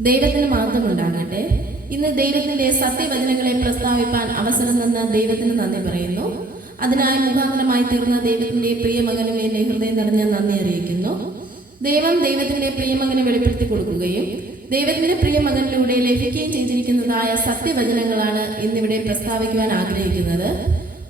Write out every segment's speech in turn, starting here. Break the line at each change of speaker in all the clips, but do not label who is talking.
ദൈവത്തിന് മാത്രം ഉണ്ടാകട്ടെ ഇന്ന് ദൈവത്തിന്റെ സത്യവചനങ്ങളെ പ്രസ്താവിപ്പാൻ അവസരം തന്ന ദൈവത്തിന് നന്ദി പറയുന്നു. അതിനായി മുഖാന്തരമായി തീർന്ന ദൈവത്തിന്റെ പ്രിയമകനും എന്റെ ഹൃദയം നിറഞ്ഞ നന്ദി അറിയിക്കുന്നു. ദൈവം ദൈവത്തിന്റെ പ്രിയമകനെ വെളിപ്പെടുത്തി കൊടുക്കുകയും ദൈവത്തിന്റെ പ്രിയമകനിലൂടെ ലഭിക്കുകയും ചെയ്തിരിക്കുന്നതായ സത്യവചനങ്ങളാണ് ഇന്നിവിടെ പ്രസ്താവിക്കുവാൻ ആഗ്രഹിക്കുന്നത്.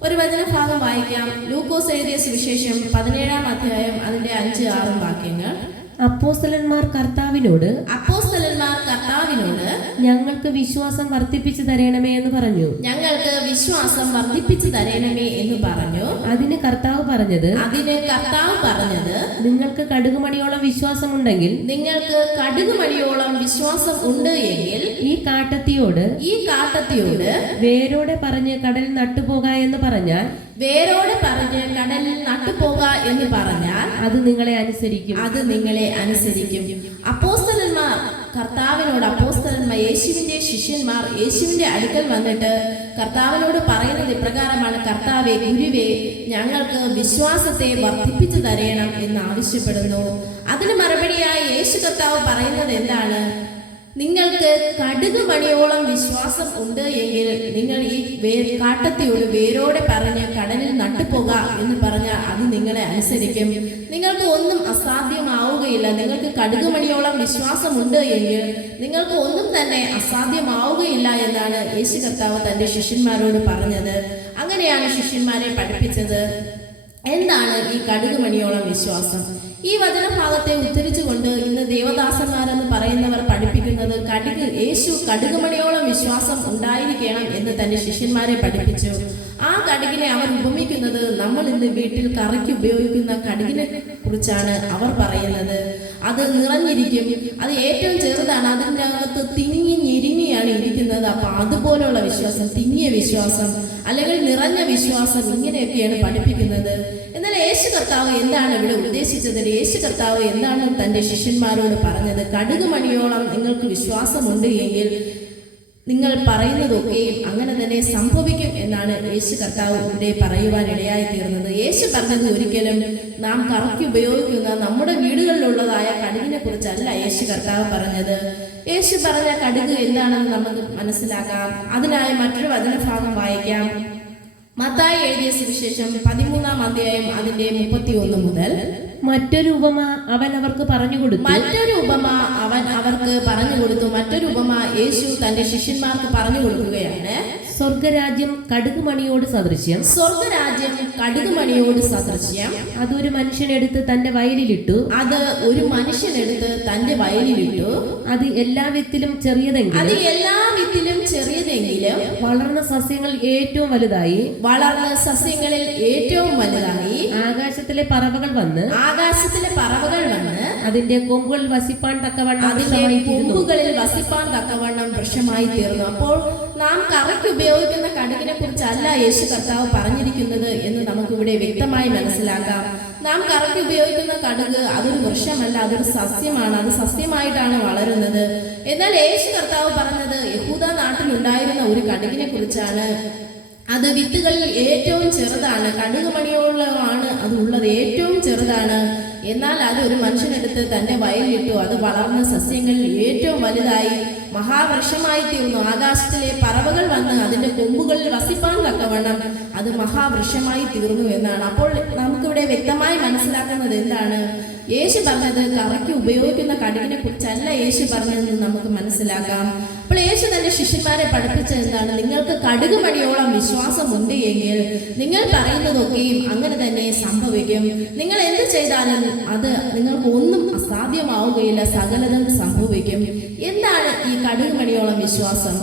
ഒരു വചനഭാഗം വായിക്കാം. ലൂക്കോസ് എഴുതിയ സുവിശേഷം പതിനേഴാം അധ്യായം അതിന്റെ അഞ്ച് ആറും വാക്യങ്ങൾ.
അപ്പോസ്തലന്മാർ കർത്താവിനോട്
അപ്പോസ്തലന്മാർ കർത്താവിനോട്
ഞങ്ങൾക്ക് വിശ്വാസം വർദ്ധിപ്പിച്ചു തരണമേ എന്ന് പറഞ്ഞു.
ഞങ്ങൾക്ക് വിശ്വാസം വർദ്ധിപ്പിച്ചു തരണമേ എന്ന് പറഞ്ഞു.
അതിന് കർത്താവ് പറഞ്ഞത്
അതിന് കർത്താവ് പറഞ്ഞത്
നിങ്ങൾക്ക് കടുകുമണിയോളം വിശ്വാസം ഉണ്ടെങ്കിൽ
നിങ്ങൾക്ക് കടുകുമണിയോളം വിശ്വാസം ഉണ്ട് എങ്കിൽ
ഈ കാട്ടത്തിയോട്
ഈ കാട്ടത്തിയോട്
വേരോടെ പറഞ്ഞ് കടൽ നട്ടുപോക എന്ന് പറഞ്ഞാൽ
വേരോട് പറഞ്ഞ് കടലിൽ നട്ടുപോക എന്ന് പറഞ്ഞാൽ
അത് നിങ്ങളെ അനുസരിക്കും.
അത് നിങ്ങളെ അനുസരിക്കും. അപ്പോസ്തലന്മാർ കർത്താവിനോട് അപ്പോസ്തലന്മാർ യേശുവിന്റെ ശിഷ്യന്മാർ യേശുവിന്റെ അടുക്കൽ വന്നിട്ട് കർത്താവിനോട് പറയുന്നത് ഇപ്രകാരമാണ് കർത്താവെ ഗുരുവേ ഞങ്ങൾക്ക് വിശ്വാസത്തെ വർദ്ധിപ്പിച്ചു തരയണം എന്ന് ആവശ്യപ്പെടുന്നു. അതിന് മറുപടിയായി യേശു കർത്താവ് പറയുന്നത് എന്താണ്? നിങ്ങൾക്ക് കടുക് മണിയോളം വിശ്വാസം ഉണ്ട് എങ്കിൽ നിങ്ങൾ ഈ വേ കാട്ടത്തിയോട് വേരോടെ പറഞ്ഞ് കടലിൽ നട്ടുപോക എന്ന് പറഞ്ഞാൽ അത് നിങ്ങളെ അനുസരിക്കും. നിങ്ങൾക്ക് ഒന്നും അസാധ്യമാവുകയില്ല. നിങ്ങൾക്ക് കടുക് മണിയോളം വിശ്വാസം ഉണ്ട് എങ്കിൽ നിങ്ങൾക്ക് ഒന്നും തന്നെ അസാധ്യമാവുകയില്ല എന്നാണ് യേശു കർത്താവ് തന്റെ ശിഷ്യന്മാരോട് പറഞ്ഞത്. അങ്ങനെയാണ് ശിഷ്യന്മാരെ പഠിപ്പിച്ചത്. എന്താണ് ഈ കടുക് മണിയോളം വിശ്വാസം? ഈ വചനഭാഗത്തെ ഉദ്ധരിച്ചുകൊണ്ട് ഇന്ന് ദേവദാസന്മാരെന്ന് പറയുന്നവർ പഠിപ്പിക്കുന്നത് കടുക് യേശു കടുകുമണിയോളം വിശ്വാസം ഉണ്ടായിരിക്കണം എന്ന് തന്റെ ശിഷ്യന്മാരെ പഠിപ്പിച്ചു. ആ കടുകിനെ അവർ ഉപമിക്കുന്നത് നമ്മൾ ഇന്ന് വീട്ടിൽ കറിക്ക് ഉപയോഗിക്കുന്ന കടുകിനെ കുറിച്ചാണ് അവർ പറയുന്നത്. അത് നിറഞ്ഞിരിക്കും. അത് ഏറ്റവും ചെറുതാണ്. അതിന്റെ അകത്ത് തിങ്ങി ഞെരിങ്ങിയാണ് ഇരിക്കുന്നത്. അപ്പൊ അതുപോലുള്ള വിശ്വാസം തിങ്ങിയ വിശ്വാസം അല്ലെങ്കിൽ നിറഞ്ഞ വിശ്വാസം ഇങ്ങനെയൊക്കെയാണ് പഠിപ്പിക്കുന്നത്. എന്നാൽ യേശു കർത്താവ് എന്താണ് ഇവിടെ ഉദ്ദേശിച്ചത്? യേശു കർത്താവ് എന്താണ് തന്റെ ശിഷ്യന്മാരോട് പറഞ്ഞത്? കടുക് മണിയോളം നിങ്ങൾക്ക് വിശ്വാസമുണ്ട് എങ്കിൽ നിങ്ങൾ പറയുന്നതൊക്കെയും അങ്ങനെ തന്നെ സംഭവിക്കും എന്നാണ് യേശു കർത്താവ് ഇവിടെ പറയുവാൻ ഇടയായി തീർന്നത്. യേശു പറഞ്ഞത് ഒരിക്കലും നാം കറക്കി ഉപയോഗിക്കുന്ന നമ്മുടെ വീടുകളിലുള്ളതായ കടുകിനെ കുറിച്ചല്ല യേശു കർത്താവ് പറഞ്ഞത്. യേശു പറഞ്ഞ കടുക് എന്താണെന്ന് നമുക്ക് മനസ്സിലാക്കാം. അതിനായി മറ്റൊരു വചനഭാഗം വായിക്കാം. മത്തായി എഴുതിയ സുവിശേഷം പതിമൂന്നാം അധ്യായം അതിന്റെ മുപ്പത്തി ഒന്ന് മുതൽ.
മറ്റൊരു ഉപമ അവൻ അവർക്ക് പറഞ്ഞു കൊടുത്തു.
മറ്റൊരു ഉപമ അവൻ അവർക്ക് പറഞ്ഞു കൊടുത്തു. മറ്റൊരു ഉപമ യേശു തന്റെ ശിഷ്യന്മാർക്ക് പറഞ്ഞു കൊടുക്കുകയാണ്.
സ്വർഗരാജ്യം കടുകുമണിയോട് സദൃശ്യം.
സ്വർഗരാജ്യം കടുകുമണിയോട് സദൃശ്യം.
അതൊരു മനുഷ്യനെടുത്ത് തന്റെ വയലിലിട്ടു.
അത് ഒരു മനുഷ്യനെടുത്ത് തന്റെ വയലിലിട്ടു.
അത് എല്ലാ വിത്തിലും ചെറിയതെങ്കിലും
അത് എല്ലാ വിത്തിലും ചെറിയതെങ്കിലും
വളർന്ന സസ്യങ്ങൾ ഏറ്റവും വലുതായി.
വളർന്ന സസ്യങ്ങളിൽ ഏറ്റവും വലുതായി.
ആകാശത്തിലെ പറവകൾ വന്ന്
ആകാശത്തിലെ പറവകൾ വന്ന്
അതിന്റെ കൊമ്പുകൾ വസിപ്പാൻ തക്കവണ്ണം
അതിന്റെ കൊമ്പുകളിൽ വസിപ്പാൻ തക്കവണ്ണം വൃക്ഷമായി തീർന്നു. അപ്പോൾ നാം കറയ്ക്ക് ഉപയോഗിക്കുന്ന കടുകിനെ കുറിച്ചല്ല യേശു കർത്താവ് പറഞ്ഞിരിക്കുന്നത് എന്ന് നമുക്കിവിടെ വ്യക്തമായി മനസ്സിലാക്കാം. നാം കറയ്ക്ക് ഉപയോഗിക്കുന്ന കടുക് അതൊരു വൃക്ഷമല്ല അതൊരു സസ്യമാണ്. അത് സസ്യമായിട്ടാണ് വളരുന്നത്. എന്നാൽ യേശു കർത്താവ് പറഞ്ഞത് യഹൂദ നാട്ടിലുണ്ടായിരുന്ന ഒരു കടുകിനെ കുറിച്ചാണ് അത് വിത്തുകളിൽ ഏറ്റവും ചെറുതാണ്. കടുക് മണിയോളമാണ് അത് ഉള്ളത്. ഏറ്റവും ചെറുതാണ്. എന്നാൽ അത് ഒരു മനുഷ്യനെടുത്ത് തന്റെ വയലിലിട്ടു. അത് വളർന്ന സസ്യങ്ങളിൽ ഏറ്റവും വലുതായി. മഹാവൃക്ഷമായി തീർന്നു ആകാശത്തിലെ പറവകൾ വന്ന് അതിന്റെ കൊമ്പുകളിൽ വസിപ്പാൻ തക്കവണ്ണം അത് മഹാവൃക്ഷമായി തീർന്നു എന്നാണ്. അപ്പോൾ നമുക്കിവിടെ വ്യക്തമായി മനസ്സിലാക്കുന്നത് എന്താണ്? യേശു പറഞ്ഞത് കറക്കി ഉപയോഗിക്കുന്ന കടുകിനെ കുറിച്ചല്ല യേശു പറഞ്ഞതെന്ന് നമുക്ക് മനസ്സിലാക്കാം. അപ്പോൾ യേശു തന്റെ ശിഷ്യന്മാരെ പഠിപ്പിച്ചത് എന്താണ്? നിങ്ങൾക്ക് കടുക് മണിയോളം വിശ്വാസമുണ്ട് എങ്കിൽ നിങ്ങൾ പറയുന്നതൊക്കെയും അങ്ങനെ തന്നെ സംഭവിക്കും. നിങ്ങൾ എന്ത് ചെയ്താലും അത് നിങ്ങൾക്ക് ഒന്നും അസാധ്യമാവുകയില്ല. സകലതും സംഭവിക്കും. എന്താണ് ഈ കടുക് മണിയോളം വിശ്വാസം?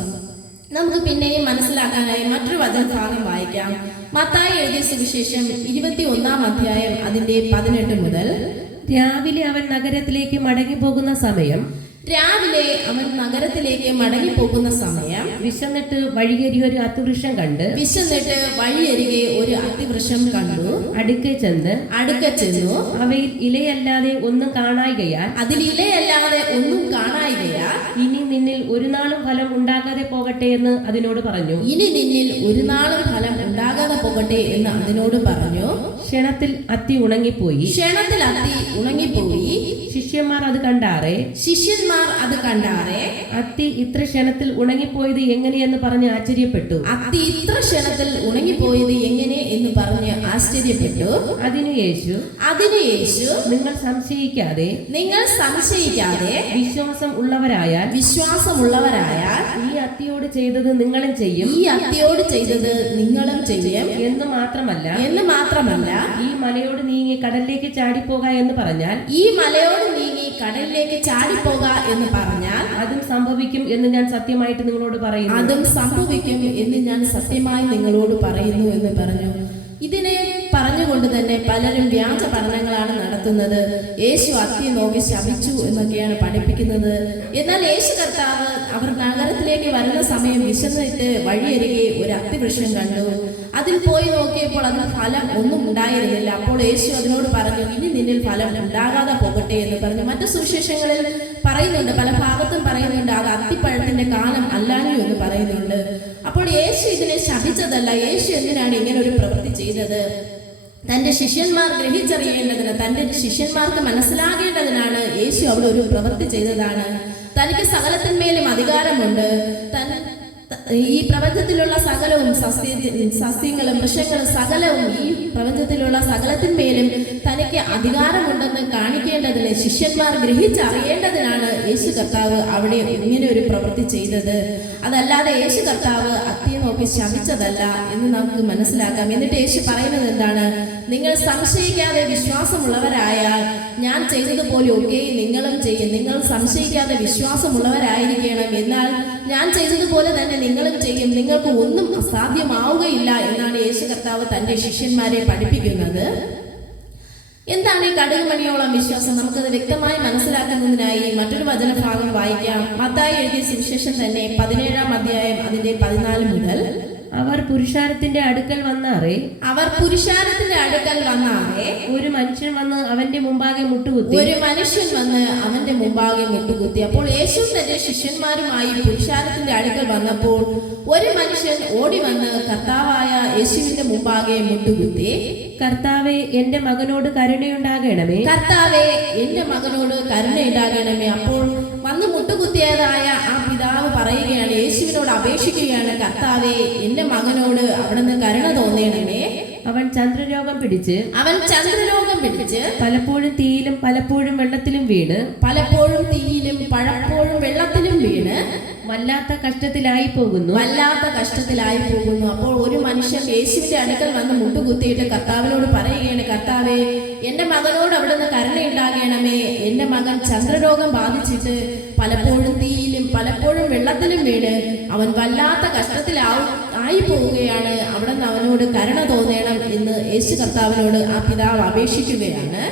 നമുക്ക് പിന്നെയും മനസ്സിലാക്കാനായി മറ്റൊരു വചനഭാഗം വായിക്കാം. മത്തായി എഴുതിയ സുവിശേഷം ഇരുപത്തി ഒന്നാം അധ്യായം അതിന്റെ പതിനെട്ട് മുതൽ
രാവിലെ അവൻ നഗരത്തിലേക്ക് മടങ്ങി പോകുന്ന സമയം
രാവിലെ അവൻ നഗരത്തിലേക്ക് മടങ്ങി പോകുന്ന സമയം
വിശന്നിട്ട് വഴിയരികെ ഒരു അത്തിവൃക്ഷം കണ്ട്
വിശന്നിട്ട് വഴിയരികെ ഒരു അത്തിവൃക്ഷം കണ്ടു.
അടുക്കെ ചെന്ന്
അടുക്ക ചെന്നു.
അവയിൽ ഇലയല്ലാതെ ഒന്നും കാണായികയാൽ
അതിൽ ഇലയല്ലാതെ ഒന്നും കാണായികയാൽ
ഇനി നിന്നിൽ ഒരു നാളും ഫലം ഉണ്ടാകാതെ പോകട്ടെ എന്ന് അതിനോട് പറഞ്ഞു.
ഇനി നിന്നിൽ ഒരു നാളും ഫലം ഉണ്ടാകാതെ പോകട്ടെ എന്ന് അതിനോട് പറഞ്ഞു.
ക്ഷണത്തിൽ അത്തി ഉണങ്ങിപ്പോയി.
ക്ഷണത്തിൽ അത്തി ഉണങ്ങിപ്പോയി.
ശിഷ്യന്മാർ അത് കണ്ടാറേ?
ശിഷ്യന്മാർ അത് കണ്ടാറേ?
അത്തി ഇത്ര ക്ഷണത്തിൽ ഉണങ്ങിപ്പോയത് എങ്ങനെയെന്ന് പറഞ്ഞ് ആശ്ചര്യപ്പെട്ടു.
അത്തി ഇത്ര ക്ഷണത്തിൽ ഉണങ്ങിപ്പോയത് എങ്ങനെ എന്ന് പറഞ്ഞ് ആശ്ചര്യപ്പെട്ടു.
അതിനു യേശു
അതിനു യേശു
നിങ്ങൾ സംശയിക്കാതെ
നിങ്ങൾ സംശയിക്കാതെ
വിശ്വാസം ഉള്ളവരായാൽ
വിശ്വാസമുള്ളവരായാൽ
ഈ അത്തിയോട് ചെയ്തത് നിങ്ങളും ചെയ്യും.
ഈ അത്തിയോട് ചെയ്തത് നിങ്ങളും ചെയ്യും.
എന്ന് മാത്രമല്ല
എന്ന് മാത്രമല്ല
ഈ മലയോട് നീങ്ങി കടലിലേക്ക് ചാടിപ്പോക എന്ന് പറഞ്ഞാൽ
ഈ മലയോട് നീങ്ങി കടലിലേക്ക് ചാടിപ്പോക എന്ന് പറഞ്ഞാൽ
അതും സംഭവിക്കും എന്ന് ഞാൻ സത്യമായിട്ട് നിങ്ങളോട് പറയുന്നു.
അതും സംഭവിക്കും എന്ന് ഞാൻ സത്യമായി നിങ്ങളോട് പറയുന്നു എന്ന് പറഞ്ഞു. ഇതിനെ പറഞ്ഞുകൊണ്ട് തന്നെ പലരും വ്യാജ പഠനങ്ങളാണ് നടത്തുന്നത്. യേശു അത്തി നോക്കി ശപിച്ചു എന്നൊക്കെയാണ് പഠിപ്പിക്കുന്നത്. എന്നാൽ യേശു കർത്താവ് അവർ നഗരത്തിലേക്ക് വരുന്ന സമയം വിശന്നിട്ട് വഴിയരികെ ഒരു അത്തിവൃക്ഷം കണ്ടു. അതിൽ പോയി നോക്കിയപ്പോൾ അതിന് ഫലം ഒന്നും ഉണ്ടായിരുന്നില്ല. അപ്പോൾ യേശു അതിനോട് പറഞ്ഞു ഇനി നിന്നിൽ ഫലം ഉണ്ടാകാതെ പോകട്ടെ എന്ന് പറഞ്ഞു. മറ്റു സുവിശേഷങ്ങളിൽ പറയുന്നുണ്ട്. പല ഭാഗത്തും പറയുന്നുണ്ട് അത് അത്തിപ്പഴത്തിന്റെ കാലം അല്ലാഞ്ഞു എന്ന് പറയുന്നുണ്ട്. അപ്പോൾ യേശു ഇതിനെ ശപിച്ചതല്ല. യേശു എന്തിനാണ് ഇങ്ങനെ ഒരു പ്രവൃത്തി ചെയ്തത്? തന്റെ ശിഷ്യന്മാർ ഗ്രഹിച്ചറിയേണ്ടതിന് തന്റെ ശിഷ്യന്മാർക്ക് മനസ്സിലാകേണ്ടതിനാണ് യേശു അവിടെ ഒരു പ്രവൃത്തി ചെയ്തതാണ്. തനിക്ക് സകലത്തിന്മേലും അധികാരമുണ്ട്. ഈ പ്രപഞ്ചത്തിലുള്ള സകലവും സസ്യ സസ്യങ്ങളും വൃക്ഷങ്ങളും സകലവും ഈ പ്രപഞ്ചത്തിലുള്ള സകലത്തിന്മേലും തനിക്ക് അധികാരമുണ്ടെന്ന് കാണിക്കേണ്ടതിന് ശിഷ്യന്മാർ ഗ്രഹിച്ചറിയേണ്ടതിനാണ് യേശു കർത്താവ് അവിടെ ഇങ്ങനെ ഒരു പ്രവൃത്തി ചെയ്തത്. അതല്ലാതെ യേശു കർത്താവ് നോക്കി ശമിച്ചതല്ല എന്ന് നമുക്ക് മനസ്സിലാക്കാം. എന്നിട്ട് യേശു പറയുന്നത് എന്താണ്? നിങ്ങൾ സംശയിക്കാതെ വിശ്വാസമുള്ളവരായാൽ ഞാൻ ചെയ്തതുപോലെ ഒക്കെ നിങ്ങളും ചെയ്യും. നിങ്ങൾ സംശയിക്കാതെ വിശ്വാസമുള്ളവരായിരിക്കണം. എന്നാൽ ഞാൻ ചെയ്തതുപോലെ തന്നെ നിങ്ങളും ചെയ്യും. നിങ്ങൾക്ക് ഒന്നും അസാധ്യമാവുകയില്ല എന്നാണ് യേശു കർത്താവ് തന്റെ ശിഷ്യന്മാരെ പഠിപ്പിക്കുന്നത്. എന്താണ് ഈ കടുകുമണിയോളം വിശ്വാസം? നമുക്കത് വ്യക്തമായി മനസ്സിലാക്കുന്നതിനായി മറ്റൊരു വചനഭാഗം വായിക്കാം. മത്തായി എഴുതിയ സുവിശേഷം തന്നെ പതിനേഴാം അധ്യായം അതിന്റെ പതിനാല് മുതൽ
അവർ പുരുഷാരത്തിന്റെ അടുക്കൽ വന്നാറേ.
അവർ പുരുഷാരത്തിന്റെ അടുക്കൽ വന്നാറേ.
ഒരു മനുഷ്യൻ വന്ന് അവന്റെ മുമ്പാകെ മുട്ടുകുത്തി.
ഒരു മനുഷ്യൻ വന്ന് അവന്റെ മുമ്പാകെ മുട്ടുകുത്തി. അപ്പോൾ യേശു തന്റെ ശിഷ്യന്മാരുമായി പുരുഷാരത്തിന്റെ അടുക്കൽ വന്നപ്പോൾ ഒരു മനുഷ്യൻ ഓടി വന്ന് കർത്താവായ യേശുവിന്റെ മുമ്പാകെ മുട്ടുകുത്തി.
കർത്താവെ എന്റെ മകനോട് കരുണയുണ്ടാകണമേ.
കർത്താവെ എന്റെ മകനോട് കരുണയുണ്ടാകണമേ. അപ്പോൾ വന്ന് മുട്ടുകുത്തിയതായ ആ പിതാവ് പറയുകയാണ് യേശുവിനോട് അപേക്ഷിക്കുകയാണ് കർത്താവെ എന്റെ മകനോട് അവിടുന്ന് കരുണ തോന്നണമേ.
അവൻ ചന്ദ്രരോഗം പിടിച്ച്
അവൻ ചന്ദ്രരോഗം പിടിച്ച്
പലപ്പോഴും തീയിലും പലപ്പോഴും വെള്ളത്തിലും വീണ്
പലപ്പോഴും തീയിലും പലപ്പോഴും വെള്ളത്തിലും വീണ്
വല്ലാത്ത കഷ്ടത്തിലായി പോകുന്നു.
വല്ലാത്ത കഷ്ടത്തിലായി പോകുന്നു. അപ്പോൾ ഒരു മനുഷ്യൻ യേശുവിന്റെ അടുക്കൽ വന്ന് മുട്ടുകുത്തിയിട്ട് കർത്താവിനോട് പറയുകയാണ് കർത്താവേ എന്റെ മകനോട് അവിടുന്ന് കരുണയുണ്ടാകണമേ എന്റെ മകൻ ചന്ദ്രരോഗം ബാധിച്ചിട്ട് പലപ്പോഴും തീയിലും പലപ്പോഴും വെള്ളത്തിലും വീണ് അവൻ വല്ലാത്ത കഷ്ടത്തിലാവും ആയി പോവുകയാണ്. അവിടുന്ന് അവനോട് കരുണ തോന്നണം എന്ന് യേശു കർത്താവിനോട് ആ പിതാവ് അപേക്ഷിക്കുകയാണ്.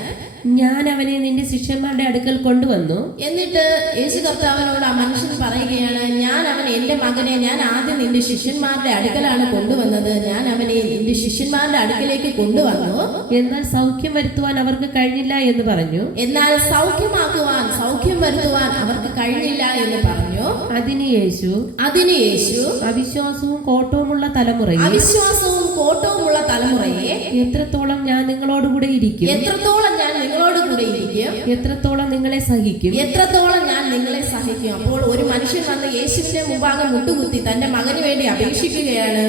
ഞാൻ അവനെ നിന്റെ ശിഷ്യന്മാരുടെ അടുക്കൽ കൊണ്ടുവന്നു.
എന്നിട്ട് യേശു കർത്താവിനോട് ആ മനുഷ്യൻ പറയുകയാണ് ഞാൻ അവൻ എന്റെ മകനെ ഞാൻ ആദ്യം നിന്റെ ശിഷ്യന്മാരുടെ അടുക്കലാണ് കൊണ്ടുവന്നത്. ഞാൻ അവനെ നിന്റെ ശിഷ്യന്മാരുടെ അടുക്കലേക്ക് കൊണ്ടുവന്നു.
എന്നാൽ സൗഖ്യം വരുത്തുവാൻ അവർക്ക് കഴിഞ്ഞില്ല എന്ന് പറഞ്ഞു.
എന്നാൽ സൗഖ്യമാക്കുവാൻ സൗഖ്യം വരുത്തുവാൻ അവർക്ക് കഴിഞ്ഞില്ല എന്ന് പറഞ്ഞു.
അതിന് യേശു
അതിന് യേശു
അവിശ്വാസവും കോട്ടവുമുള്ള തലമുറയിൽ
അവിശ്വാസവും കോട്ടവുമുള്ള തലമുറയെ
എത്രത്തോളം ഞാൻ നിങ്ങളോട് കൂടെ ഇരിക്കും?
എത്രത്തോളം ഞാൻ നിങ്ങളോട് കൂടെ ഇരിക്കും?
എത്രത്തോളം നിങ്ങളെ സഹിക്കും?
എത്രത്തോളം ഞാൻ നിങ്ങളെ സഹിക്കും? അപ്പോൾ ഒരു മനുഷ്യൻ വന്ന് യേശുവിന്റെ മുമ്പാകെ മുട്ടുകുത്തി തന്റെ മകന് വേണ്ടി അപേക്ഷിക്കുകയാണ്.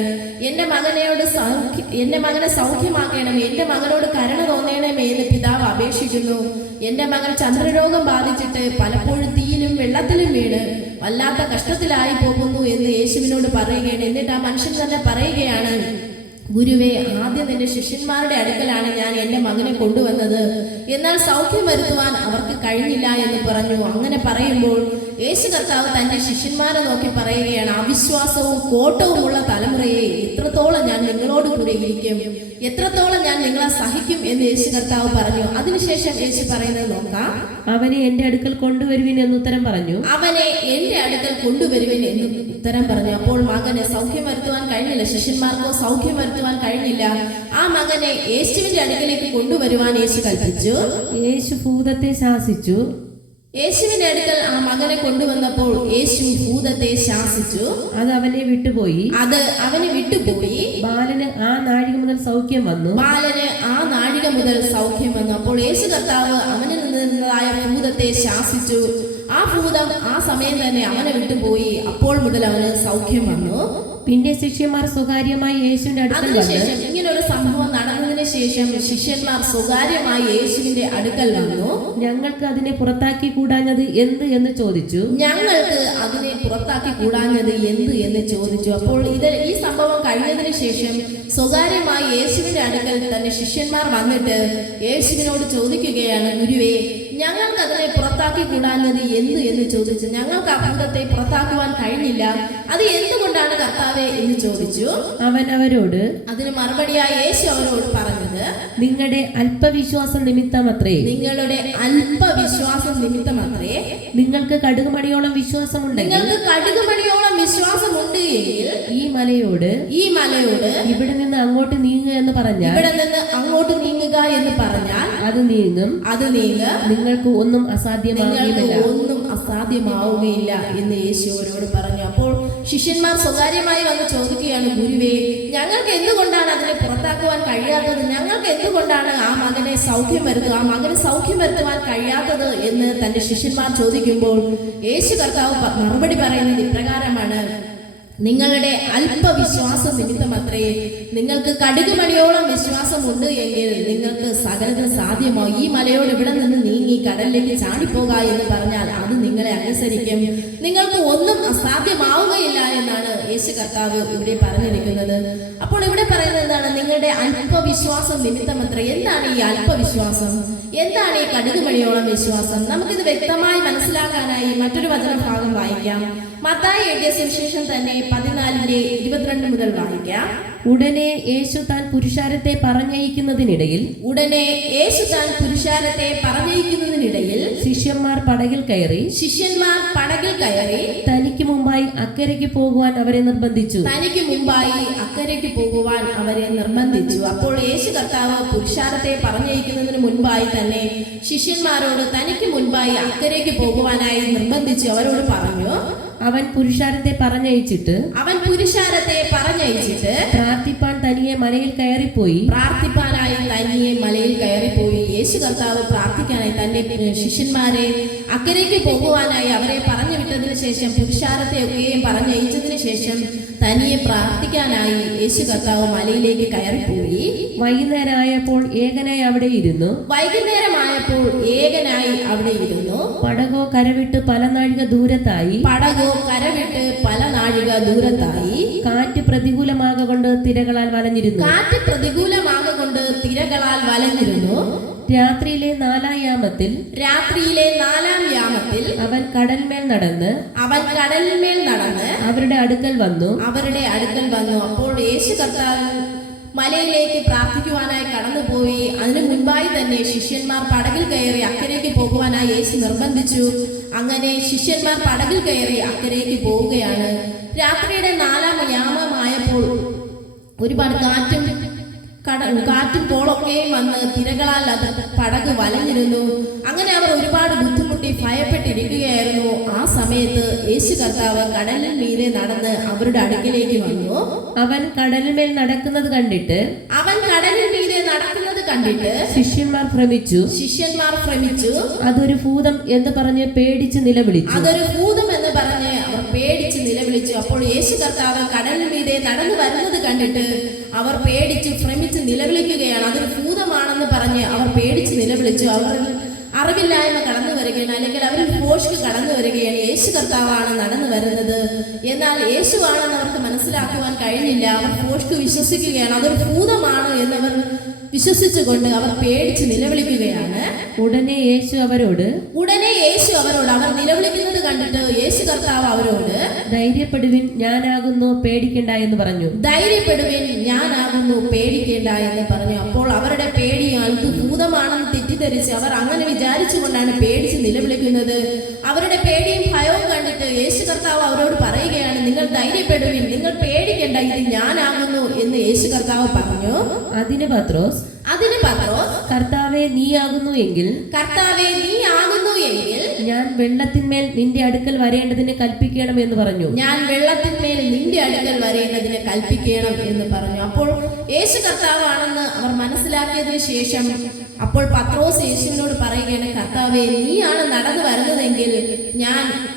എന്റെ മകനോട് എന്റെ മകനെ സൗഖ്യമാക്കണമേ എന്റെ മകനോട് കരുണ തോന്നണമേ എന്ന് പിതാവ് അപേക്ഷിക്കുന്നു. എന്റെ മകൻ ചന്ദ്രരോഗം ബാധിച്ചിട്ട് പലപ്പോഴും തീയിലും വെള്ളത്തിലും വീണ് വല്ലാത്ത കഷ്ടത്തിലായി പോകുന്നു എന്ന് യേശുവിനോട് പറയുകയാണ്. എന്നിട്ട് ആ മനുഷ്യൻ തന്നെ പറയുകയാണ് ഗുരുവേ ആദ്യം നിന്റെ ശിഷ്യന്മാരുടെ അടുക്കലാണ് ഞാൻ എന്റെ മകനെ കൊണ്ടുവന്നത്. എന്നാൽ സൗഖ്യം വരുത്തുവാൻ അവർക്ക് കഴിഞ്ഞില്ല എന്ന് പറഞ്ഞു. അങ്ങനെ പറയുമ്പോൾ യേശു കർത്താവ് തന്റെ ശിഷ്യന്മാരെ നോക്കി പറയുകയാണ് അവിശ്വാസവും കോട്ടവുമുള്ള തലമുറയെ എത്രത്തോളം ഞാൻ നിങ്ങളോട് കൂടെ ഇരിക്കും എത്രത്തോളം ഞാൻ നിങ്ങളെ സഹിക്കും എന്ന് യേശു കർത്താവ് പറഞ്ഞു. അതിനുശേഷം യേശു പറയുന്നത് നോക്കാം.
അവനെ എന്റെ അടുക്കൽ കൊണ്ടുവരുവിൻ എന്ന് ഉത്തരം പറഞ്ഞു.
അവനെ എന്റെ അടുക്കൽ കൊണ്ടുവരുവിൻ എന്ന് ഉത്തരം പറഞ്ഞു. അപ്പോൾ മകനെ സൗഖ്യം വരുത്തുവാൻ കഴിഞ്ഞില്ല. ശിഷ്യന്മാർക്കോ സൗഖ്യം വരുത്തുവാൻ കഴിഞ്ഞില്ല. ആ മകനെ യേശുവിന്റെ അടുക്കലേക്ക് കൊണ്ടുവരുവാൻ യേശു കൽപ്പിച്ചു.
യേശു ഭൂതത്തെ ശാസിച്ചു.
യേശുവിന്റെ അടുക്കൽ ആ മകനെ കൊണ്ടുവന്നപ്പോൾ യേശു ഭൂതത്തെ ശാസിച്ചു.
അത് അവനെ വിട്ടുപോയി.
അത് അവനെ വിട്ടുപോയി.
ബാലന് ആ നാഴിക മുതൽ സൗഖ്യം വന്നു.
ബാലന് ആ നാഴിക മുതൽ സൗഖ്യം വന്നു. അപ്പോൾ യേശു കർത്താവ് അവനിൽ നിന്നതായ ഭൂതത്തെ ശാസിച്ചു. ആ ഭൂതം ആ സമയം തന്നെ അവനെ വിട്ടുപോയി. അപ്പോൾ മുതൽ അവന് സൗഖ്യം വന്നു.
പിന്നെ ശിഷ്യന്മാർ സ്വകാര്യമായി യേശുവിന്റെ അടുത്ത്
അതിനുശേഷം ഇങ്ങനെ ഒരു സംഭവം ശേഷം ശിഷ്യന്മാർ സ്വകാര്യമായി യേശുവിന്റെ അടുക്കൽ വന്നു.
ഞങ്ങൾക്ക് അതിനെ പുറത്താക്കി കൂടാഞ്ഞത് എന്ത് എന്ന് ചോദിച്ചു.
ഞങ്ങൾക്ക് അതിനെ പുറത്താക്കി കൂടാഞ്ഞത് എന്ത് എന്ന് ചോദിച്ചു. അപ്പോൾ ഇത് ഈ സംഭവം കഴിഞ്ഞതിന് ശേഷം സ്വകാര്യമായി യേശുവിന്റെ അടുക്കൽ തന്റെ ശിഷ്യന്മാർ വന്നിട്ട് യേശുവിനോട് ചോദിക്കുകയാണ് ഗുരുവേ ഞങ്ങൾക്ക് അതിനെ പുറത്താക്കി കൂടാഞ്ഞത് എന്ത് എന്ന് ചോദിച്ചു. ഞങ്ങൾക്ക് ആ ഭൂതത്തെ പുറത്താക്കുവാൻ കഴിഞ്ഞില്ല. അത് എന്തുകൊണ്ടാണ് കർത്താവെ എന്ന് ചോദിച്ചു.
അവൻ അവരോട്
അതിന് മറുപടിയായി യേശു അവരോട് പറഞ്ഞത്
നിങ്ങളുടെ അല്പവിശ്വാസം നിമിത്തമത്രേ.
നിങ്ങളുടെ അല്പവിശ്വാസം നിമിത്തമത്രേ.
നിങ്ങൾക്ക് കടുകുമണിയോളം വിശ്വാസമുണ്ട്
നിങ്ങൾക്ക് കടുകുമണിയോളം വിശ്വാസമുണ്ട് എങ്കിൽ
ഈ മലയോട്
ഈ മലയോട്
ഇവിടെ നിന്ന് അങ്ങോട്ട് നീങ്ങുക എന്ന് പറഞ്ഞാൽ
ഇവിടെ നിന്ന് അങ്ങോട്ട് നീങ്ങുക എന്ന് പറഞ്ഞാൽ
അത് നീങ്ങും.
അത് നീങ്ങ.
നിങ്ങൾക്ക് ഒന്നും അസാധ്യമാകുന്നില്ല
ഒന്നും അസാധ്യമാവുകയില്ല എന്ന് യേശു അവരോട് പറഞ്ഞു. അപ്പോൾ ശിഷ്യന്മാർ സ്വകാര്യമായി വന്ന് ചോദിക്കുകയാണ് ഗുരുവേ ഞങ്ങൾക്ക് എന്തുകൊണ്ടാണ് അതിനെ പുറത്താക്കുവാൻ കഴിയാത്തത് ഞങ്ങൾക്ക് എന്തുകൊണ്ടാണ് ആ മകനെ സൗഖ്യം വരുത്തുക? ആ മകന് സൗഖ്യം വരുത്തുവാൻ കഴിയാത്തത് എന്ന് തന്റെ ശിഷ്യന്മാർ ചോദിക്കുമ്പോൾ യേശു കർത്താവ് മറുപടി പറയുന്നത് ഇപ്രകാരമാണ്. നിങ്ങളുടെ അല്പവിശ്വാസം നിമിത്തമത്രേ നിങ്ങൾക്ക് കടുകുമണിയോളം വിശ്വാസമുണ്ട് എങ്കിൽ നിങ്ങൾക്ക് സകലതും സാധ്യമോ? ഈ മലയോട് ഇവിടെ നിന്ന് നീങ്ങി കടലിലേക്ക് ചാടിപ്പോക എന്ന് പറഞ്ഞാൽ അത് നിങ്ങളെ അനുസരിക്കും. നിങ്ങൾക്ക് ഒന്നും അസാധ്യമാവുകയില്ല എന്നാണ് യേശു കർത്താവ് ഇവിടെ പറഞ്ഞിരിക്കുന്നത്. അപ്പോൾ ഇവിടെ പറയുന്നത് എന്താണ്? നിങ്ങളുടെ അല്പവിശ്വാസം നിമിത്തമത്രേ എന്താണ് ഈ അല്പവിശ്വാസം? എന്താണ് ഈ കടുകുമണിയോളം വിശ്വാസം? നമുക്കിത് വ്യക്തമായി മനസ്സിലാക്കാനായി മറ്റൊരു വചനഭാഗം വായിക്കാം. മത്തായി എഴുതിയ സുവിശേഷം തന്നെ പതിനാലിന്റെ ഇരുപത്തിരണ്ട് മുതൽ വായിക്കാം.
ഉടനെ യേശു താൻ പുരുഷാരത്തെ പറഞ്ഞയക്കുന്നതിനിടയിൽ
ഉടനെ യേശു താൻ പുരുഷാരത്തെ പറഞ്ഞയക്കുന്നതിനിടയിൽ
ശിഷ്യന്മാർ പടകിൽ കയറി
ശിഷ്യന്മാർ പടകിൽ കയറി
തനിക്ക് മുമ്പായി അക്കരയ്ക്ക് പോകുവാൻ അവരെ നിർബന്ധിച്ചു.
തനിക്ക് മുമ്പായി അക്കരയ്ക്ക് പോകുവാൻ അവരെ നിർബന്ധിച്ചു. അപ്പോൾ യേശു കർത്താവ് പുരുഷാരത്തെ പറഞ്ഞയക്കുന്നതിന് മുൻപായി തന്നെ ശിഷ്യന്മാരോട് തനിക്ക് മുൻപായി അക്കരയ്ക്ക് പോകുവാനായി നിർബന്ധിച്ചു അവരോട് പറഞ്ഞു
അവൻ പുരുഷാരത്തെ പറഞ്ഞയച്ചിട്ട്
അവൻ പുരുഷാരത്തെ പറഞ്ഞയച്ചിട്ട്
പ്രാർത്ഥിപ്പാൻ തനിയെ മലയിൽ കയറിപ്പോയി.
പ്രാർത്ഥിപ്പാനായി തനിയെ മലയിൽ കയറിപ്പോയി. യേശു കർത്താവ് പ്രാർത്ഥിക്കാനായി തന്റെ ശിഷ്യന്മാരെ അക്കരയ്ക്ക് പോകുവാനായി അവരെ പറഞ്ഞു വിട്ടതിന് ശേഷം പുരുഷാരത്തെ ഒക്കെയും പറഞ്ഞയച്ചതിന് ശേഷം തനിയെ പ്രാർത്ഥിക്കാനായി യേശു കർത്താവ് മലയിലേക്ക് കയറിപ്പോയി.
വൈകുന്നേരമായപ്പോൾ ഏകനായി അവിടെ ഇരുന്നു.
വൈകുന്നേരമായപ്പോൾ ഏകനായി അവിടെ ഇരുന്നു.
പടകോ കരവിട്ട് പല നാഴിക ദൂരത്തായി.
പടകോ കരവിട്ട് പല നാഴിക ദൂരത്തായി.
കാറ്റ് പ്രതികൂലമാകൊണ്ട് തിരകളാൽ വലഞ്ഞിരുന്നു.
കാറ്റ് പ്രതികൂലമാകൊണ്ട് തിരകളാൽ വലഞ്ഞിരുന്നു.
രാത്രിയിലെ നാലാം യാമത്തിൽ
രാത്രിയിലെ നാലാം യാമത്തിൽ
അവൻ കടൽമേൽ നടന്ന്
അവൻ കടലിന്മേൽ നടന്ന്
അവരുടെ അടുക്കൽ വന്നു.
അവരുടെ അടുക്കൽ വന്നു. അപ്പോൾ യേശു കർത്താവ് മലയിലേക്ക് പ്രാർത്ഥിക്കുവാനായി കടന്നുപോയി. അതിനു മുൻപായി തന്നെ ശിഷ്യന്മാർ പടകിൽ കയറി അക്കരയ്ക്ക് പോകുവാനായി യേശു നിർബന്ധിച്ചു. അങ്ങനെ ശിഷ്യന്മാർ പടകിൽ കയറി അക്കരയ്ക്ക് പോവുകയാണ്. രാത്രിയുടെ നാലാം യാമമായപ്പോൾ ഒരുപാട് കാറ്റും കട കാറ്റും പോളൊക്കെയും വന്ന് തിരകളാൽ അത് പടക് വലഞ്ഞിരുന്നു. അങ്ങനെ ബുദ്ധിമുട്ടി ഭയപ്പെട്ടിരിക്കുകയായിരുന്നു. ആ സമയത്ത് യേശു കർത്താവ് കടലിൽ മീതെ നടന്ന് അവരുടെ അടുക്കിലേക്ക് വന്നു.
അവൻ കടലിന്മേൽ നടക്കുന്നത് കണ്ടിട്ട്
അവൻ കടലിൽ മീതെ നടക്കുന്നത് കണ്ടിട്ട്
ശിഷ്യന്മാർ ഭ്രമിച്ചു.
ശിഷ്യന്മാർ ഭ്രമിച്ചു.
അതൊരു ഭൂതം എന്ന് പറഞ്ഞ് പേടിച്ച് നിലവിളിച്ചു.
അതൊരു ഭൂതം എന്ന് പറഞ്ഞ് അവർ പേടിച്ച് നിലവിളിച്ചു. അപ്പോൾ യേശു കർത്താവ് കടലിൽ മീതെ നടന്നു വരുന്നത് കണ്ടിട്ട് അവർ പേടിച്ച് ഭ്രമിച്ച് നിലവിളിക്കുകയാണ്. അതൊരു ഭൂതമാണെന്ന് പറഞ്ഞ് അവർ പേടിച്ച് നിലവിളിച്ചു. അവർ അറിവില്ലായ്മ കടന്നു വരികയാണ് അല്ലെങ്കിൽ അവരിൽ പോഷ്ക്ക് കടന്നു വരികയാണ് യേശു കർത്താവാണ് നടന്നു വരുന്നത്. എന്നാൽ യേശുവാണെന്ന് അവർക്ക് മനസ്സിലാക്കുവാൻ കഴിഞ്ഞില്ല. അവർ പോഷ്ക്ക് വിശ്വസിക്കുകയാണ്. അതൊരു ഭൂതമാണ് എന്നവർ വിശ്വസിച്ചുകൊണ്ട് അവർ പേടിച്ച് നിലവിളിക്കുകയാണ്.
ഉടനെ യേശു അവരോട്
ഉടനെ യേശു അവരോട് അവർ നിലവിളിക്കുന്നത് കണ്ടിട്ട് യേശു കർത്താവ് അവരോട്
ധൈര്യപ്പെടുവിൻ ഞാനാകുന്നു പേടിക്കേണ്ട എന്ന് പറഞ്ഞു.
ധൈര്യപ്പെടുവിൻ ഞാനാകുന്നു പേടിക്കേണ്ട എന്ന് പറഞ്ഞു. അപ്പോൾ അവരുടെ പേടി അത് ഭൂതമാണെന്ന് തെറ്റിദ്ധരിച്ച് അവർ അങ്ങനെ വിചാരിച്ചുകൊണ്ടാണ് പേടിച്ച് നിലവിളിക്കുന്നത്. അവരുടെ പേടിയും ഭയവും കണ്ടിട്ട് യേശു കർത്താവ് അവരോട് പറയുകയാണ് നിങ്ങൾ ധൈര്യപ്പെടുവിൻ നിങ്ങൾ പേടിക്കേണ്ട ഇത് ഞാനാകുന്നു എന്ന് യേശു കർത്താവ് പറഞ്ഞു.
അതിന് പത്രോസ്
അതിന് പത്രോസ്
കർത്താവെ നീയാകുന്നു എങ്കിൽ
കർത്താവെ നീ ആകുന്നു എങ്കിൽ
ഞാൻ വെള്ളത്തിന്മേൽ നിന്റെ അടുക്കൽ വരേണ്ടതിന് കൽപ്പിക്കണം എന്ന് പറഞ്ഞു.
ഞാൻ വെള്ളത്തിന്മേൽ നിന്റെ അടുക്കൽ വരേണ്ടതിന് കൽപ്പിക്കണം എന്ന് പറഞ്ഞു. അപ്പോൾ യേശു കർത്താവാണെന്ന് അവർ മനസ്സിലാക്കിയതിനു ശേഷം അപ്പോൾ പത്രോസ് യേശുവിനോട് പറയുകയാണ് കർത്താവെ നീയാണ് നടന്നു വരുന്നതെങ്കിൽ ഞാൻ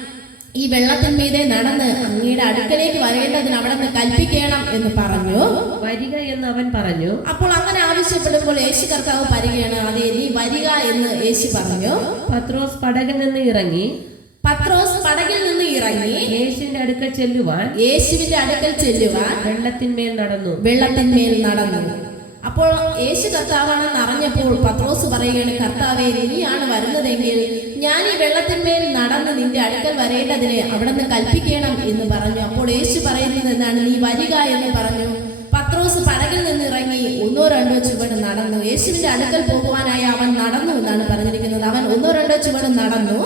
ഈ വെള്ളത്തിന്മീതെ നടന്ന് അങ്ങയുടെ അടുക്കലേക്ക് വരേണ്ടതിന് അവിടെ നിന്ന് കൽപ്പിക്കണം എന്ന് പറഞ്ഞു.
വരിക എന്ന് അവൻ പറഞ്ഞു.
അപ്പോൾ അങ്ങനെ ആവശ്യപ്പെടുമ്പോൾ യേശു കർത്താവ് പറയുകയാണ് അതെ നീ വരിക എന്ന് യേശു പറഞ്ഞു.
പത്രോസ് പടകിൽ നിന്ന് ഇറങ്ങി.
പത്രോസ് പടകിൽ നിന്ന് ഇറങ്ങി.
യേശുവിന്റെ അടുക്കൽ ചെല്ലുവാൻ.
യേശുവിന്റെ അടുക്കൽ ചെല്ലുവാൻ.
വെള്ളത്തിന്മേൽ നടന്നു.
വെള്ളത്തിന്മേൽ നടന്നു. അപ്പോൾ യേശു കർത്താവാണെന്ന് അറിഞ്ഞപ്പോൾ പത്രോസ് പറയുകയാണ് കർത്താവെ നീയാണ് വരുന്നതെങ്കിൽ ഞാൻ ഈ വെള്ളത്തിന്മേൽ നടന്ന് നിന്റെ അടുക്കൽ വരേണ്ടതിന് അവിടെ നിന്ന് കൽപ്പിക്കണം എന്ന് പറഞ്ഞു. അപ്പോൾ യേശു പറയുന്നത് എന്താണ്? നീ വരിക എന്ന് പറഞ്ഞു. പത്രോസ് പടകിൽ നിന്ന് ഇറങ്ങി ഒന്നോ രണ്ടോ ചുവട് നടന്നു. യേശുവിന്റെ അടുക്കൽ പോകുവാനായി അവൻ നടന്നു എന്നാണ് പറഞ്ഞിരിക്കുന്നത്. അവൻ ഒന്നോ രണ്ടോ ചുവട് നടന്നു.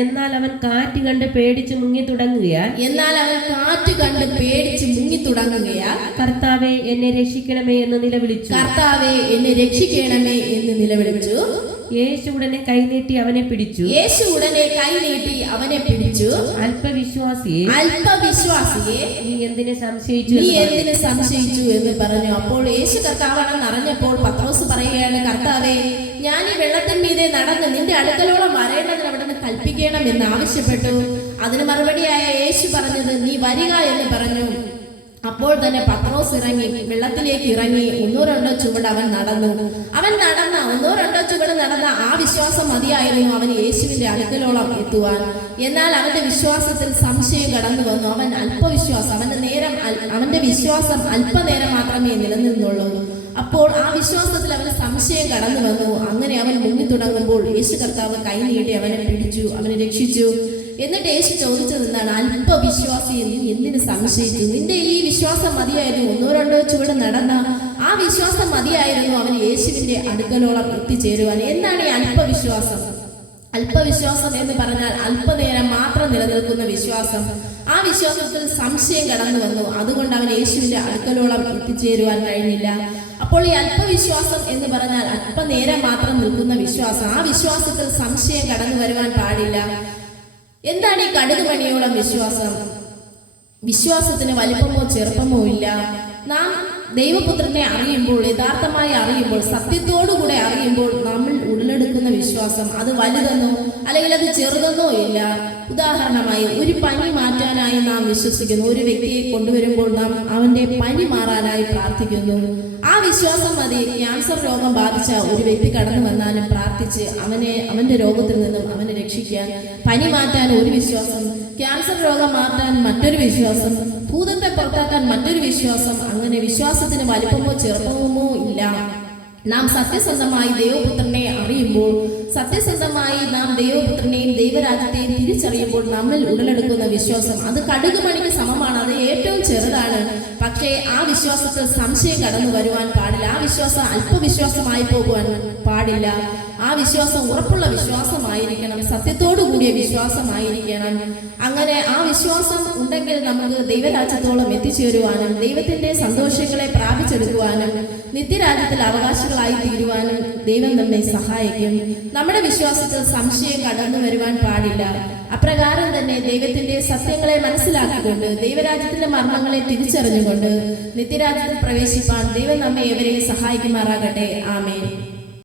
എന്നാൽ അവൻ കാറ്റ് കണ്ട് പേടിച്ച് മുങ്ങി തുടങ്ങുകയാൽ
എന്നാൽ അവൻ കാറ്റ് കണ്ട് പേടിച്ച് മുങ്ങി തുടങ്ങുകയാൽ
കർത്താവെ എന്നെ രക്ഷിക്കണമേ എന്ന് നിലവിളിച്ചു.
കർത്താവെ എന്നെ രക്ഷിക്കണമേ എന്ന് നിലവിളിച്ചു.
യേശു ഉടനെ കൈനീട്ടി അവനെ പിടിച്ചു.
യേശു ഉടനെ കൈനീട്ടി അവനെ പിടിച്ചു.
അല്പവിശ്വാസിയെ
അല്പവിശ്വാസിയെ
നീ എന്തിനെ സംശയിച്ചു
നീ എന്തിനെ സംശയിച്ചു എന്ന് പറഞ്ഞു. അപ്പോൾ യേശു കർത്താവാണെന്ന് അറിഞ്ഞപ്പോൾ പത്രോസ് പറയുകയാണ് കർത്താവേ ഞാൻ ഈ വെള്ളത്തിന്മീതെ നടന്ന് നിന്റെ അടുക്കലോളം വരേണ്ടതിന് അവിടെ നിന്ന് കൽപ്പിക്കണം എന്ന് ആവശ്യപ്പെട്ടു. അതിന് മറുപടിയായ യേശു പറഞ്ഞത് നീ വരിക എന്ന് പറഞ്ഞു. അപ്പോൾ തന്നെ പത്രോസ് ഇറങ്ങി വെള്ളത്തിലേക്ക് ഇറങ്ങി ഒന്നോ രണ്ടോ ചുവട് അവൻ നടന്നു. അവൻ നടന്ന ഒന്നോ രണ്ടോ ചുവട് നടന്ന ആ വിശ്വാസം മതിയായിരുന്നു അവൻ യേശുവിന്റെ അടുക്കലോളം എത്തുവാൻ. എന്നാൽ അവന്റെ വിശ്വാസത്തിൽ സംശയം കടന്നു വന്നു. അവൻ അല്പവിശ്വാസം അവന്റെ നേരം അവന്റെ വിശ്വാസം അല്പനേരം മാത്രമേ നിലനിന്നുള്ളൂ. അപ്പോൾ ആ വിശ്വാസത്തിൽ അവന് സംശയം കടന്നു വന്നു. അങ്ങനെ അവൻ മുങ്ങി തുടങ്ങുമ്പോൾ യേശു കർത്താവ് കൈ നീട്ടി അവനെ പിടിച്ചു അവനെ രക്ഷിച്ചു. എന്നിട്ട് യേശു ചോദിച്ചത് എന്താണ്? അല്പവിശ്വാസി നീ എന്തിനു സംശയിച്ചു? നിന്റെ ഈ വിശ്വാസം മതിയായിരുന്നു. ഒന്നോ രണ്ടോ ചുവട് നടന്ന ആ വിശ്വാസം മതിയായിരുന്നു അവൻ യേശുവിന്റെ അടുക്കലോളം എത്തിച്ചേരുവാൻ. എന്താണ് ഈ അല്പവിശ്വാസം? അല്പവിശ്വാസം എന്ന് പറഞ്ഞാൽ അല്പനേരം മാത്രം നിലനിൽക്കുന്ന വിശ്വാസം. ആ വിശ്വാസത്തിൽ സംശയം കടന്നു വന്നു. അതുകൊണ്ട് അവൻ യേശുവിന്റെ അടുക്കലോളം എത്തിച്ചേരുവാൻ കഴിഞ്ഞില്ല. അപ്പോൾ ഈ അല്പവിശ്വാസം എന്ന് പറഞ്ഞാൽ അല്പനേരം മാത്രം നിൽക്കുന്ന വിശ്വാസം. ആ വിശ്വാസത്തിൽ സംശയം കടന്നു വരുവാൻ പാടില്ല. എന്താണ് ഈ കടുകുമണിയോളം വിശ്വാസം? വിശ്വാസത്തിന് വലുപ്പമോ ചെറുപ്പമോ ഇല്ല. നാം ദൈവപുത്രനെ അറിയുമ്പോൾ യഥാർത്ഥമായി അറിയുമ്പോൾ സത്യത്തോടുകൂടെ അറിയുമ്പോൾ നമ്മൾ ഉടലെടുക്കുന്ന വിശ്വാസം അത് വലുതെന്നോ അല്ലെങ്കിൽ അത് ചെറുതെന്നോ ഇല്ല. ഉദാഹരണമായി ഒരു പനി മാറ്റാനായി നാം വിശ്വസിക്കുന്നു. ഒരു വ്യക്തിയെ കൊണ്ടുവരുമ്പോൾ നാം അവന്റെ പനി മാറാനായി പ്രാർത്ഥിക്കുന്നു. ആ വിശ്വാസം മതി. ക്യാൻസർ രോഗം ബാധിച്ച ഒരു വ്യക്തി കടന്നു വന്നാലും പ്രാർത്ഥിച്ച് അവനെ അവന്റെ രോഗത്തിൽ നിന്നും അവനെ രക്ഷിക്കാൻ പനി മാറ്റാൻ ഒരു വിശ്വാസം ക്യാൻസർ രോഗം മാറ്റാൻ മറ്റൊരു വിശ്വാസം ഭൂതത്തെ പുറത്താക്കാൻ മറ്റൊരു വിശ്വാസം അങ്ങനെ വിശ്വാസത്തിന് വലിപ്പമോ ചെറുപ്പമോ ഇല്ല. നാം സത്യസന്ധമായി ദൈവപുത്രനെ അറിയുമ്പോൾ സത്യസന്ധമായി നാം ദൈവപുത്രനെയും ദൈവരാജ്യത്തെയും തിരിച്ചറിയുമ്പോൾ നമ്മിൽ ഉടലെടുക്കുന്ന വിശ്വാസം അത് കടുകുമണിക്ക് സമമാണ്. അത് ഏറ്റവും ചെറുതാണ്. പക്ഷേ ആ വിശ്വാസത്തിൽ സംശയം കടന്നു വരുവാൻ പാടില്ല. ആ വിശ്വാസം അല്പവിശ്വാസമായി പോകുവാൻ പാടില്ല. ആ വിശ്വാസം ഉറപ്പുള്ള വിശ്വാസമായിരിക്കണം. സത്യത്തോടു കൂടിയ വിശ്വാസമായിരിക്കണം. അങ്ങനെ ആ വിശ്വാസം ഉണ്ടെങ്കിൽ നമുക്ക് ദൈവരാജ്യത്തോളം എത്തിച്ചേരുവാനും ദൈവത്തിന്റെ സന്തോഷങ്ങളെ പ്രാപിച്ചെടുക്കുവാനും നിത്യരാജ്യത്തിൽ അവകാശികളായി തീരുവാനും ദൈവം നമ്മെ സഹായിക്കും. നമ്മുടെ വിശ്വാസത്തിൽ സംശയം കടന്നു വരുവാൻ പാടില്ല. അപ്രകാരം തന്നെ ദൈവത്തിന്റെ സത്യങ്ങളെ മനസ്സിലാക്കിക്കൊണ്ട് ദൈവരാജ്യത്തിന്റെ മർമ്മങ്ങളെ തിരിച്ചറിഞ്ഞുകൊണ്ട് നിത്യരാജ്യത്തിൽ പ്രവേശിപ്പാൻ ദൈവം നമ്മെ എവരെയും സഹായിക്കുമാറാകട്ടെ. ആമേൻ.